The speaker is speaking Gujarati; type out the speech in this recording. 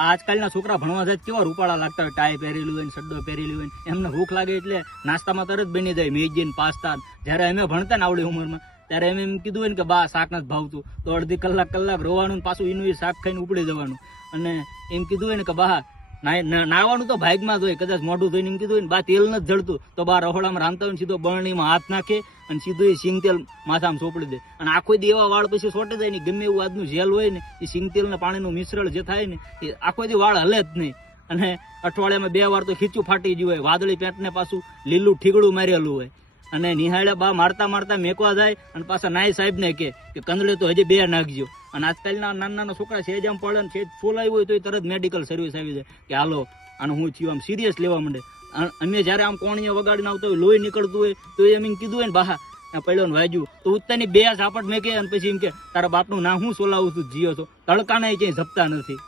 આજકાલના છોકરા ભણવા જાય કેવા રૂપાળા લાગતા હોય, ટાઈ પહેરેલું હોય, સડ્ડો પહેરેલું હોય, એમને ભૂખ લાગે એટલે નાસ્તામાં તરત બની જાય મેગી ને પાસ્તા. જયારે અમે ભણતા ને આવડી ઉંમરમાં ત્યારે એમ કીધું હોય ને કે બા શાક નથી ભાવતું, તો અડધી કલાક રોવાનું, પાછું એનું શાક ખાઈને ઉપડી જવાનું. અને એમ કીધું હોય ને કે બા નાવાનું તો ભાગમાં જ હોય, કદાચ મોઢું ધોઈને એમ કીધું હોય ને બા તેલ નથી જળતું, તો બા રહોડામાં રાંધતા હોય સીધો બરણીમાં હાથ નાખે અને સીધું એ સિંગ તેલ માથામાં સોપડી દે. અને આખો દી એવા વાળ પછી સોટે જાય ને, ગમે એવું આજનું જેલ હોય ને એ સિંગ તેલ ને પાણીનું મિશ્રણ જે થાય ને એ આખો દી વાળ હલે જ નહીં. અને અઠવાડિયામાં 2 વાર તો ખીચું ફાટી ગયું હોય, વાદળી પેટને પાછું લીલું ઠીગડું મારેલું હોય. અને નિહાળે બા મારતા મેકવા જાય અને પાછા નાય સાહેબ ને કે કંદડે તો હજી 2 નાખજો. અને આજકાલના નાના છોકરા સેજ આમ પડે ને સેજ ફોલાવી હોય તો તરત મેડિકલ સર્વિસ આવી જાય કે હાલો આનું હું થયું, આમ સિરિયસ લેવા માંડે. અમે જયારે આમ કોણીએ વગાડીને આવતો હોય, લોહી નીકળતું હોય, તો એમ કીધું હોય ને બા પડ્યો ને વાજ્યું, તો ઉત્તરની 2 ઝાપટ મેકે અને પછી એમ કે તારા બાપનું ના હું સોલાવું તું જીયો છો, તડકાના ક્યાંય જપતા નથી.